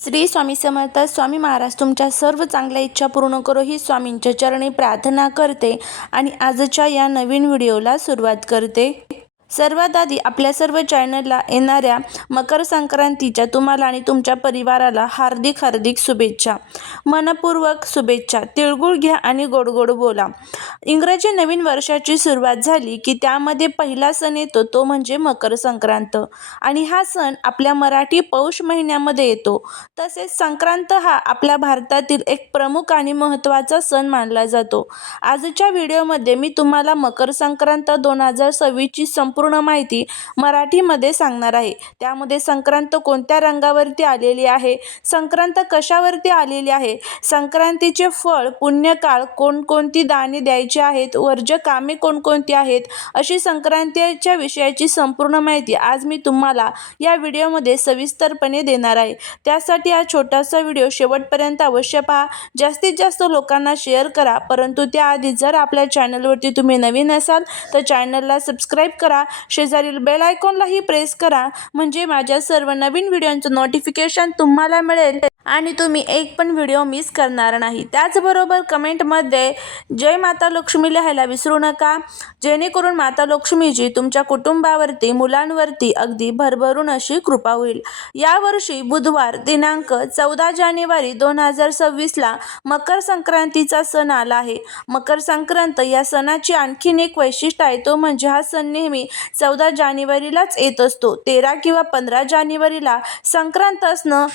श्री स्वामी समर्थ. स्वामी महाराज तुमच्या सर्व चांगल्या इच्छा पूर्ण करो ही स्वामींच्या चरणी प्रार्थना करते आणि आजच्या या नवीन व्हिडिओला सुरुवात करते. सर्वात आधी आपल्या सर्व चॅनलला येणाऱ्या मकर संक्रांतीच्या तुम्हाला आणि तुमच्या परिवाराला हार्दिक हार्दिक शुभेच्छा. मनपूर्वक शुभेच्छा. तिळगुळ घ्या आणि गोड गोड बोला. इंग्रजी नवीन वर्षाची सुरुवात झाली की त्यामध्ये पहिला सण येतो तो म्हणजे मकर संक्रांत आणि हा सण आपल्या मराठी पौष महिन्यामध्ये येतो. तसेच संक्रांत हा आपल्या भारतातील एक प्रमुख आणि महत्त्वाचा सण मानला जातो. आजच्या व्हिडिओमध्ये मी तुम्हाला मकर संक्रांत 2026 ची संपूर्ण माहिती मराठीमध्ये सांगणार आहे. त्यामध्ये संक्रांत कोणत्या रंगावरती आलेली आहे, संक्रांत कशावरती आलेली आहे, संक्रांतीचे फळ पुण्यकाळ कोणकोणती दाने द्यायची आहेत, वर्ज्य कामे कोणकोणती आहेत, अशी संक्रांतीच्या विषयाची संपूर्ण माहिती आज मी तुम्हाला या व्हिडिओमध्ये सविस्तरपणे देणार आहे. त्यासाठी हा छोटासा व्हिडिओ शेवटपर्यंत अवश्य पहा. जास्तीत जास्त लोकांना शेअर करा. परंतु त्याआधी जर आपल्या चॅनलवरती तुम्ही नवीन असाल तर चॅनलला सबस्क्राईब करा, शेजारील बेल आयकॉनलाही प्रेस करा, म्हणजे माझ्या सर्व नवीन व्हिडिओंचं नोटिफिकेशन तुम्हाला मिळेल आणि तुम्ही एक पण व्हिडिओ मिस करणार नाही. त्याचबरोबर कमेंटमध्ये जय माता लक्ष्मी लिहायला विसरू नका, जेणेकरून माता लक्ष्मीची तुमच्या कुटुंबावरती, मुलांवरती अगदी भरभरून अशी कृपा होईल. यावर्षी बुधवार दिनांक 14 जानेवारी 2026ला मकर संक्रांतीचा सण आला आहे. मकर संक्रांत या सणाची आणखीन एक वैशिष्ट्य आहे, तो म्हणजे हा सण नेहमी 14 जानेवारीलाच येत असतो. 13 किंवा 15 जानेवारीला संक्रांत असणं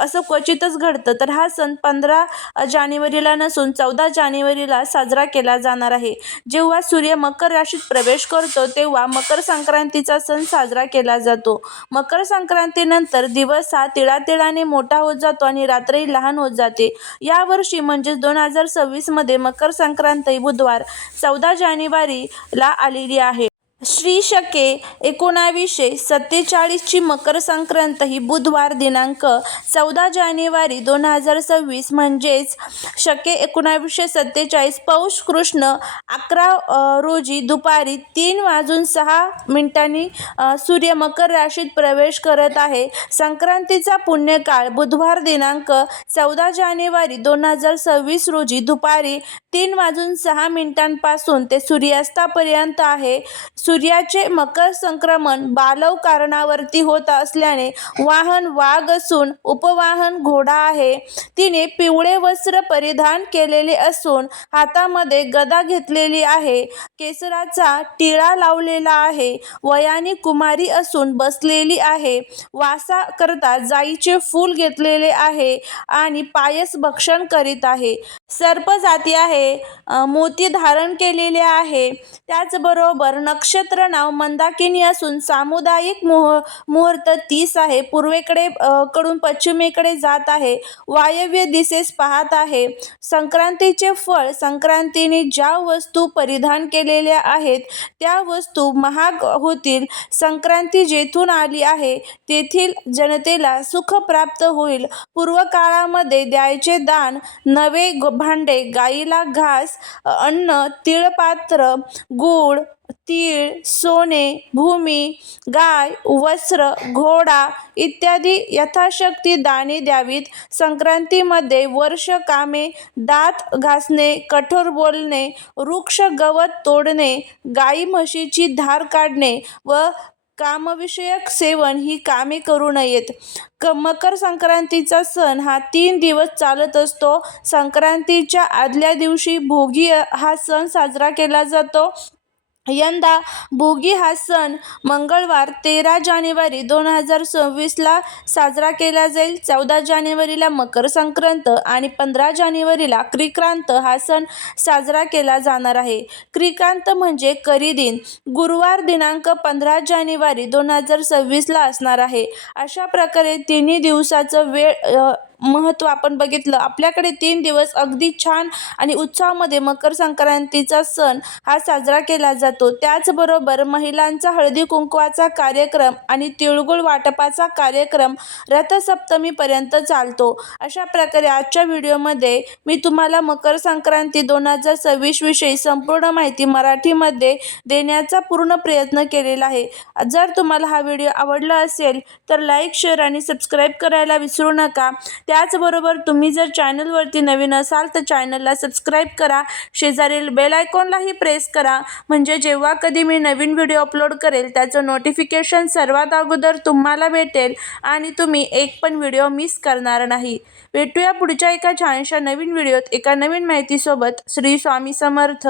असं क्वचितच घडतं. तर हा सण 15 जानेवारीला नसून 14 जानेवारीला साजरा केला जाणार आहे. जेव्हा सूर्य मकर राशीत प्रवेश करतो तेव्हा मकर संक्रांतीचा सण साजरा केला जातो. मकर संक्रांतीनंतर दिवस हा तिळातिळाने मोठा होत जातो आणि रात्रही लहान होत जाते. यावर्षी म्हणजेच 2026 मध्ये मकर संक्रांत ही बुधवार 14 जानेवारीला आलेली आहे. श्री शके 1947 ची मकर संक्रांत ही बुधवार दिनांक 14 जानेवारी 2026 म्हणजेच शके 1947 पौष कृष्ण 11 रोजी दुपारी 3:06 सूर्य मकर राशीत प्रवेश करत आहे. संक्रांतीचा पुण्यकाळ बुधवार दिनांक 14 जानेवारी 2026 रोजी दुपारी 3:06 पासून ते सूर्यास्तापर्यंत आहे. सूर्याचे मकर संक्रमण बालव कारणावरती होत असल्याने वाहन वाघ असून उपवाहन घोडा आहे. तिने पिवळे वस्त्र परिधान केलेले असून हातामध्ये गदा घेतलेली आहे. केसराचा टिळा लावलेला आहे. वयाने कुमारी असून बसलेली आहे. वासा करता जाईचे फूल घेतलेले आहे आणि पायस भक्षण करीत आहे. सर्प जाती आहे. मोती धारण केलेले आहे. त्याचबरोबर नक्षत्र नाव मंदाकिनी असून सामुदायिक मुहूर्त 30 आहे. पूर्वेकडे कडून पश्चिमेकडे जात आहे. वायव्य दिशेस पाहत आहे. संक्रांतीचे फळ संक्रांतीने ज्या वस्तू परिधान केलेल्या आहेत त्या वस्तू महाग होतील. संक्रांती जेथून आली आहे तेथील जनतेला सुख प्राप्त होईल. पूर्व काळामध्ये द्यायचे दान नवे भांडे, गाईला घास, अन्न, तिळपात्र, गूळ, तीळ, सोने, भूमी, गाय, वस्त्र, घोडा इत्यादी यथाशक्ती दाने द्यावीत. संक्रांतीमध्ये वर्ष कामे, दात घासणे, कठोर बोलणे, वृक्ष गवत तोडणे, गाई म्हशीची धार काढणे व कामविषयक सेवन ही कामे करू नयेत. मकर संक्रांतीचा सण हा 3 दिवस चालत असतो. संक्रांतीच्या आदल्या दिवशी भोगी हा सण साजरा केला जातो. यंदा भोगी हा सण मंगळवार 13 जानेवारी 2026ला साजरा केला जाईल. 14 जानेवारीला मकर संक्रांत आणि 15 जानेवारीला क्रिक्रांत हा सण साजरा केला जाणार आहे. क्रिक्रांत म्हणजे करीदिन गुरुवार दिनांक 15 जानेवारी 2026ला असणार आहे. अशा प्रकारे तिन्ही दिवसाचं महत्त्व आपण बघितलं. आपल्याकडे 3 दिवस अगदी छान आणि उत्साहामध्ये मकर संक्रांतीचा सण हा साजरा केला जातो. त्याचबरोबर महिलांचा हळदी कुंकवाचा कार्यक्रम आणि तिळगुळ वाटपाचा कार्यक्रम रथसप्तमीपर्यंत चालतो. अशा प्रकारे आजच्या व्हिडिओमध्ये मी तुम्हाला मकर संक्रांती 2026 विषयी संपूर्ण माहिती मराठीमध्ये देण्याचा पूर्ण प्रयत्न केलेला आहे. जर तुम्हाला हा व्हिडिओ आवडला असेल तर लाईक, शेअर आणि सबस्क्राईब करायला विसरू नका. त्याचबरोबर तुम्ही जर चॅनलवरती नवीन असाल तर चॅनलला सबस्क्राईब करा. शेजारील बेल आयकॉनलाही प्रेस करा, म्हणजे जेव्हा कधी मी नवीन व्हिडिओ अपलोड करेल त्याचं नोटिफिकेशन सर्वात अगोदर तुम्हाला भेटेल आणि तुम्ही एक पण व्हिडिओ मिस करणार नाही. भेटूया पुढच्या एका छानशा नवीन व्हिडिओत एका नवीन माहितीसोबत. श्री स्वामी समर्थ.